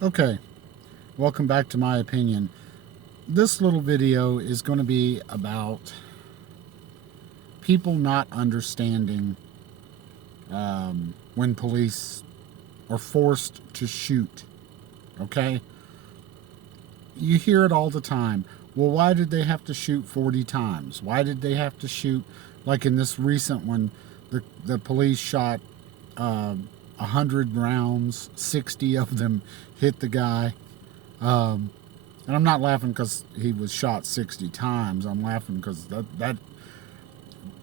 Okay, welcome back to my opinion. This little video is going to be about people not understanding when police are forced to shoot. Okay? You hear it all the time. Well, why did they have to shoot 40 times? Why did they have to shoot, like in this recent one, the police shot 100 rounds, 60 of them hit the guy. Um, And I'm not laughing because he was shot 60 times. I'm laughing because that,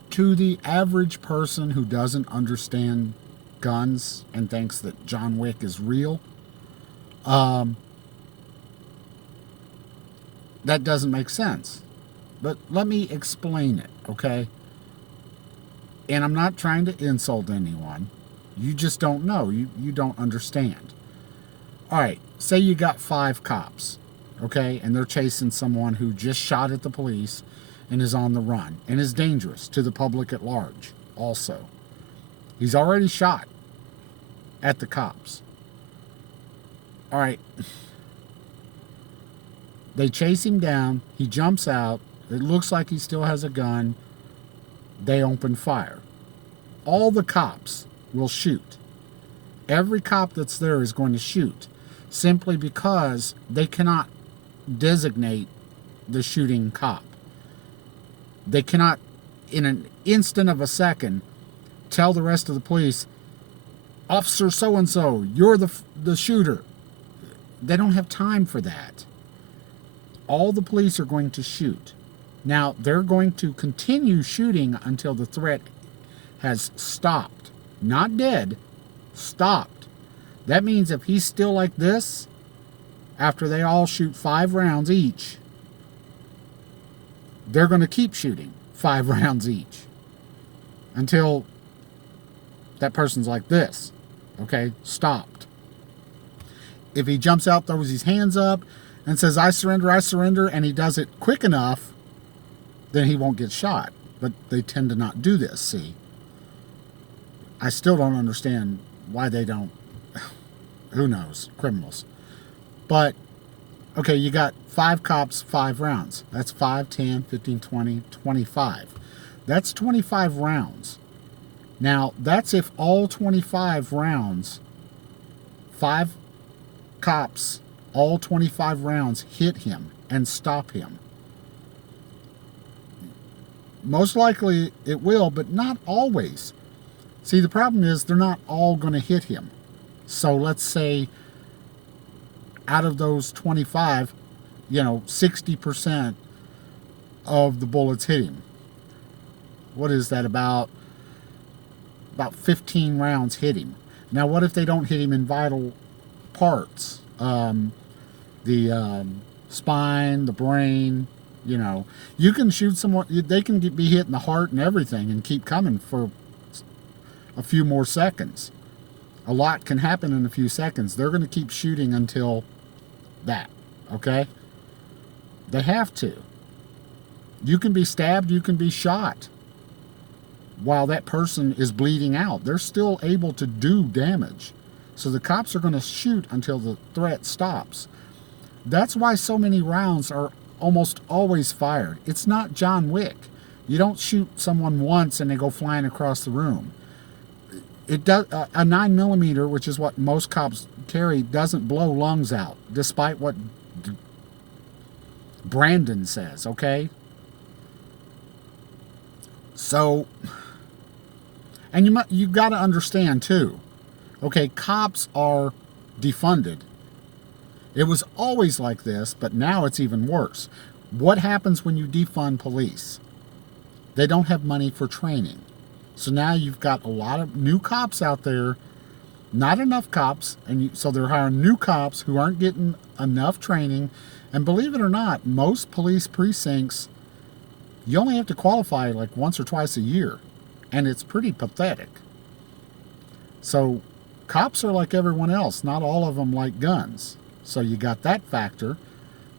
to the average person who doesn't understand guns and thinks that John Wick is real, um, that doesn't make sense. But let me explain it, okay? And I'm not trying to insult anyone. You just don't know. You don't understand. All right, say you got 5 cops, okay, and they're chasing someone who just shot at the police and is on the run and is dangerous to the public at large also. He's already shot at the cops. All right, they chase him down. He jumps out. It looks like he still has a gun. They open fire. All the cops will shoot. Every cop that's there is going to shoot simply because they cannot designate the shooting cop. They cannot, in an instant of a second, tell the rest of the police, Officer so and so, you're the shooter. They don't have time for that. All the police are going to shoot. Now, they're going to continue shooting until the threat has stopped. Not dead, stopped. That means if he's still like this, after they all shoot 5 rounds each, they're going to keep shooting 5 rounds each until that person's like this. Okay, stopped. If he jumps out, throws his hands up, and says, I surrender, and he does it quick enough, then he won't get shot. But they tend to not do this, see? I still don't understand why they don't. Who knows? Criminals. But, okay, you got 5 cops, 5 rounds. That's 5, 10, 15, 20, 25. That's 25 rounds. Now, that's if all 25 rounds, 5 cops, all 25 rounds hit him and stop him. Most likely it will, but not always. See, the problem is they're not all going to hit him. So let's say out of those 25, 60% of the bullets hit him. What is that, about 15 rounds hit him. Now, what if they don't hit him in vital parts? The spine, the brain, You can shoot someone, they can be hit in the heart and everything and keep coming for a few more seconds. A lot can happen in a few seconds. They're going to keep shooting until that, okay? They have to. You can be stabbed, you can be shot while that person is bleeding out. They're still able to do damage. So the cops are going to shoot until the threat stops. That's why so many rounds are almost always fired. It's not John Wick. You don't shoot someone once and they go flying across the room. It does. A 9mm, which is what most cops carry, doesn't blow lungs out, despite what Brandon says, okay? So, and you got to understand too, okay, cops are defunded. It was always like this, but now it's even worse. What happens when you defund police? They don't have money for training. So now you've got a lot of new cops out there, not enough cops, so they're hiring new cops who aren't getting enough training. And believe it or not, most police precincts, you only have to qualify like once or twice a year, and it's pretty pathetic. So cops are like everyone else. Not all of them like guns. So you got that factor.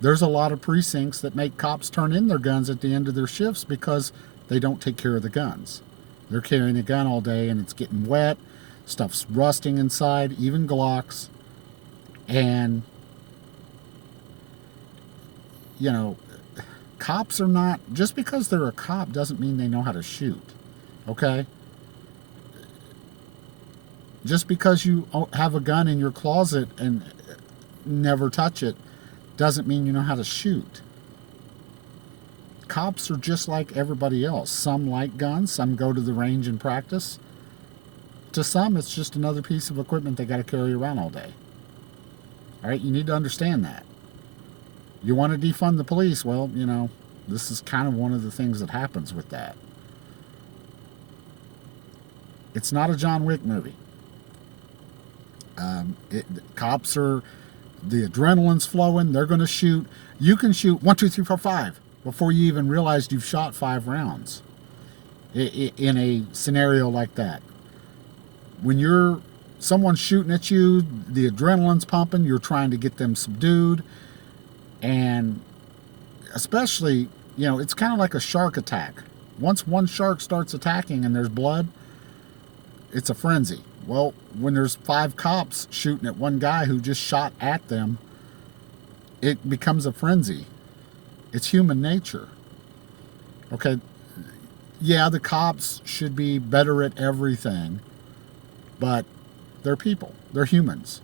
There's a lot of precincts that make cops turn in their guns at the end of their shifts because they don't take care of the guns. They're carrying a gun all day and it's getting wet, stuff's rusting inside, even Glocks. And, you know, cops are not, just because they're a cop doesn't mean they know how to shoot. Okay? Just because you have a gun in your closet and never touch it doesn't mean you know how to shoot. Cops are just like everybody else. Some like guns, some go to the range and practice. To some, it's just another piece of equipment they got to carry around all day. All right, you need to understand that. You want to defund the police? Well, you know, this is kind of one of the things that happens with that. It's not a John Wick movie. Cops are, the adrenaline's flowing. They're going to shoot. You can shoot 1, 2, 3, 4, 5 before you even realize you've shot 5 rounds in a scenario like that. When someone's shooting at you, the adrenaline's pumping. You're trying to get them subdued, and especially, you know, it's kind of like a shark attack. Once one shark starts attacking and there's blood, it's a frenzy. Well, when there's 5 cops shooting at one guy who just shot at them, it becomes a frenzy. It's human nature. Okay, yeah, the cops should be better at everything, but they're people. They're humans.